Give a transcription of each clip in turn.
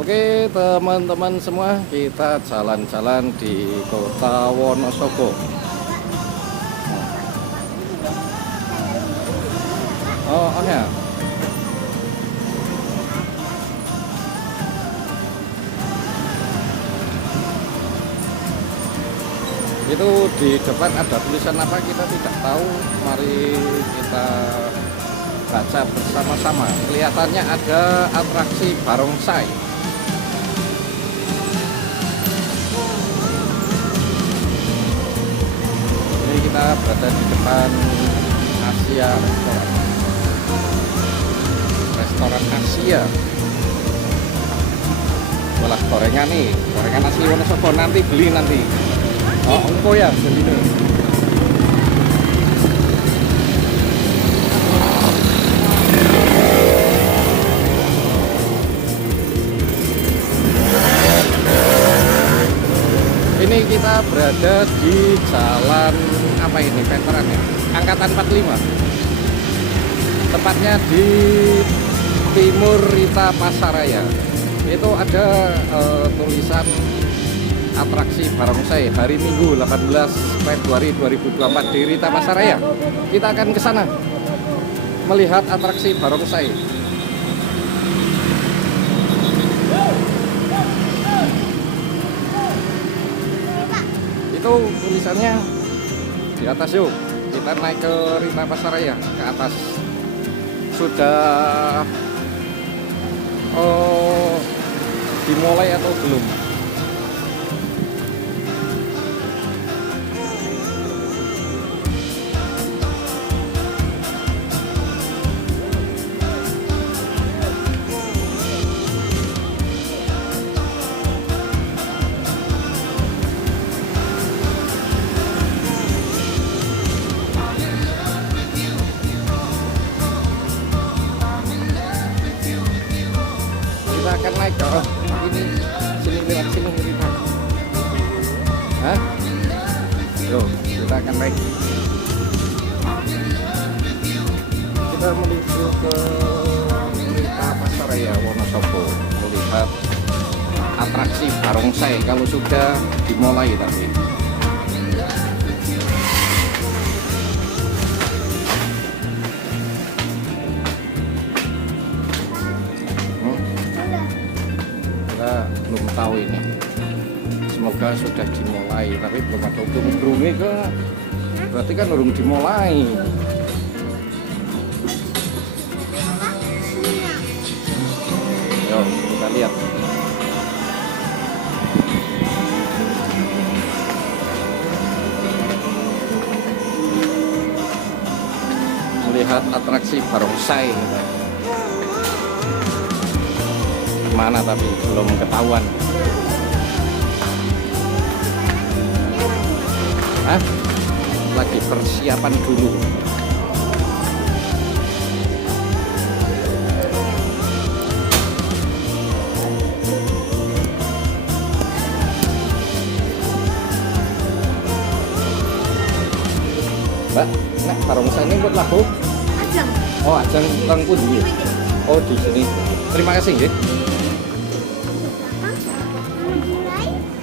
Oke teman-teman semua, kita jalan-jalan di kota Wonosobo. Oh ya. Itu di depan ada tulisan apa kita tidak tahu. Mari kita baca bersama-sama. Kelihatannya ada atraksi barongsai. Ini kita berada di depan Asia restoran Asia. Walah gorengan nih, gorengan asli Wonosobo, nanti beli nanti. Oh engko ya beli nih. Ini kita berada di jalan apa ini, veteran ya, Angkatan 45. Tepatnya di Timur Rita Pasaraya. Itu ada tulisan atraksi barongsai hari Minggu 18 Februari 2024 di Rita Pasaraya. Kita akan ke sana melihat atraksi barongsai. Itu tulisannya di atas. Yuk kita naik ke Rita Pasaraya, ke atas. Sudah dimulai atau belum? Kita akan naik ke ini, sini Rita. Hah? Yo, kita akan naik. Kita menuju ke Rita Pasaraya Wonosobo melihat atraksi barongsai kalau sudah dimulai tadi. Belum tahu ini, semoga sudah dimulai, tapi belum ada burung-burungnya ke, berarti kan belum dimulai. Yuk kita lihat. Melihat atraksi barongsai. Mana tapi belum ketahuan. Hah? Lagi persiapan dulu. Mbak, nek barongsai ini buat lagu? Ajeng. Oh, ajeng teng pundi? Oh, di sini. Terima kasih nggih.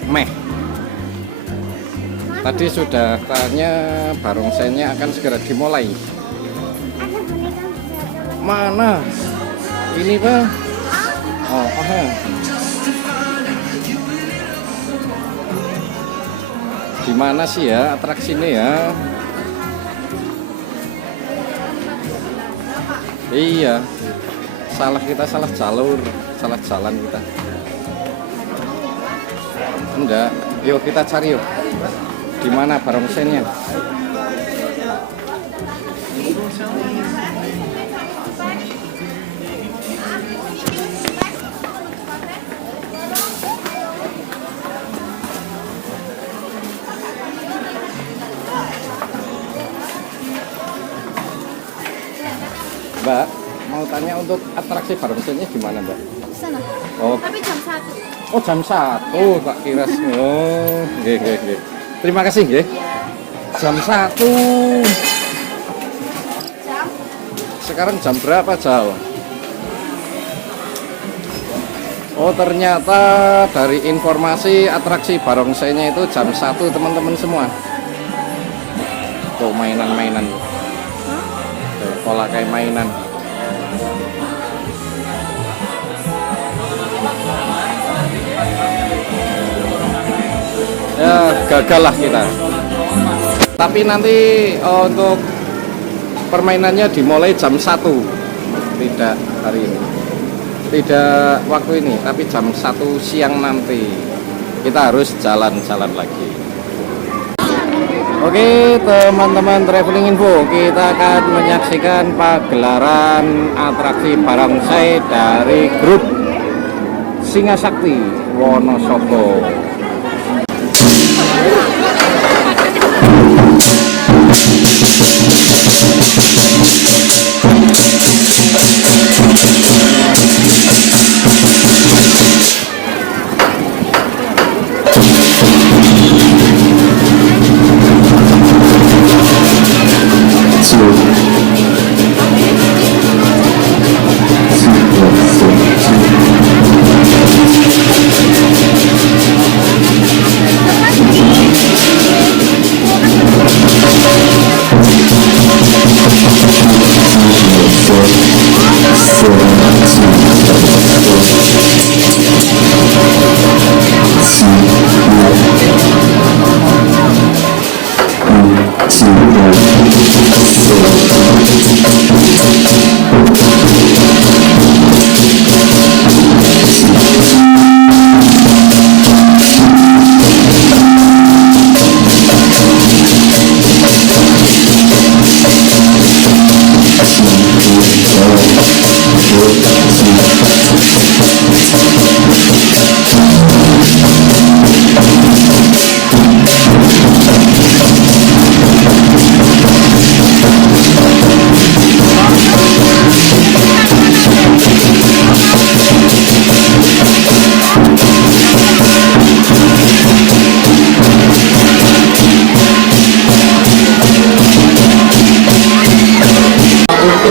Meh. Tadi sudah tanya barongsainya akan segera dimulai. Mana? Ini Pak. Oh, ya. Di mana sih ya atraksi ini ya? Iya. Kita salah jalur, salah jalan kita. Enggak, yuk kita cari yuk. Di mana barongsainya? Mbak, mau tanya untuk atraksi barongsainya gimana, Mbak? Sana. Oh, Tapi jam 1. oh jam 1, tak kira. Oh, nggih. Terima kasih nggih. Jam 1. Sekarang jam berapa, Jal? Oh ternyata dari informasi atraksi barongsainya itu jam 1 teman-teman semua. Tuh mainan-mainan. Tuh, pola kayak mainan. Ya gagal lah kita. Tapi nanti untuk permainannya dimulai jam 1. Tidak hari ini. Tidak waktu ini, tapi jam 1 siang nanti kita harus jalan-jalan lagi. Oke teman-teman traveling info, kita akan menyaksikan pagelaran atraksi barongsai dari grup Singa Sakti Wonosobo.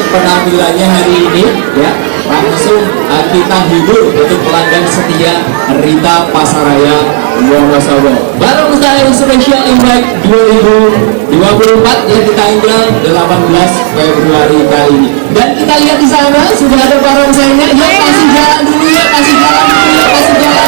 Penampilannya hari ini ya langsung kita hibur untuk pelanggan setia Rita Pasaraya Wonosobo. Barongsai Special Imlek 2024 yang tanggal 18 Februari kali ini. Dan kita lihat di sana sudah ada barongsainya. Ya kasih jalan dulu ya, kasih jalan dulu ya, kasih jalan.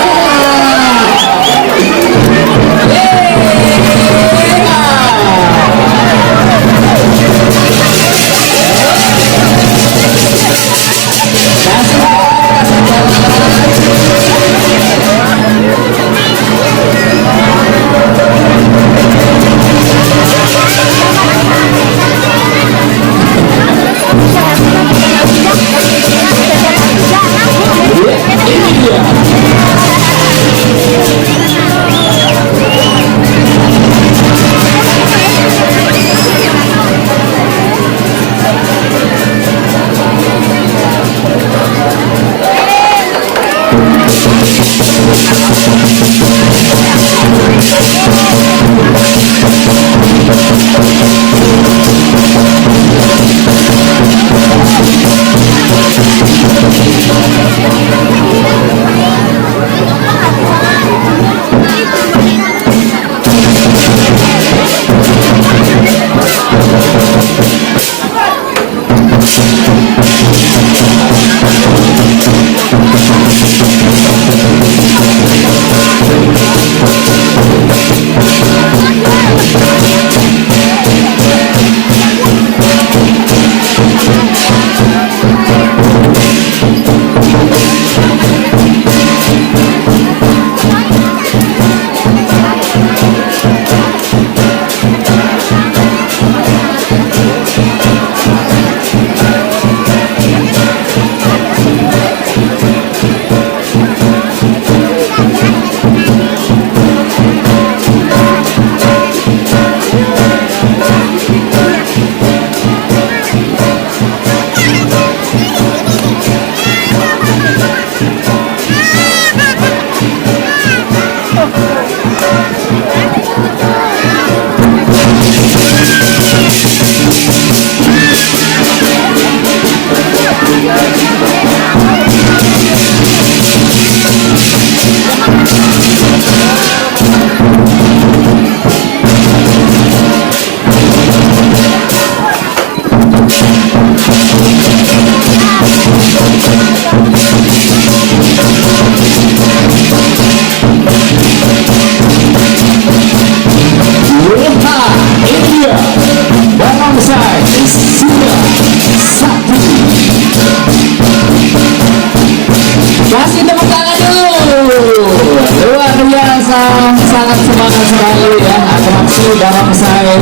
semangat sekali ya atraksi barongsai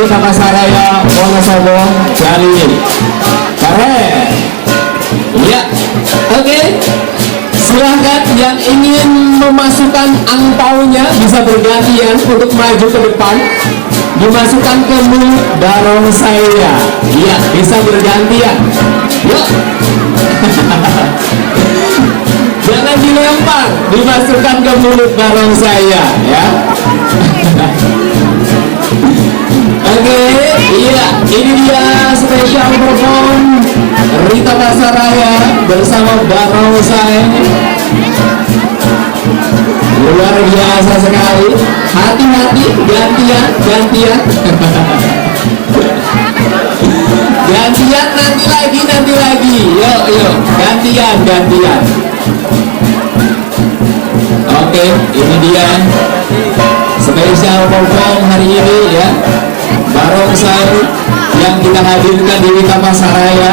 Rita Pasaraya Wonosobo kali ini. Keren. Ya, oke. Silahkan yang ingin memasukkan angpaunya bisa bergantian untuk maju ke depan, dimasukkan ke mulut barongsainya. Iya, bisa bergantian. Yuk. Jangan dilempar, dimasukkan ke mulut barongsainya ya. Oke, iya, ini dia spesial perform Rita Pasaraya bersama barongsai. Luar biasa sekali. Hati-hati, gantian. Gantian nanti lagi. Yuk, gantian. Oke, ini dia spesial perform hari ini ya. Barongsai yang kita hadirkan di Rita Pasaraya.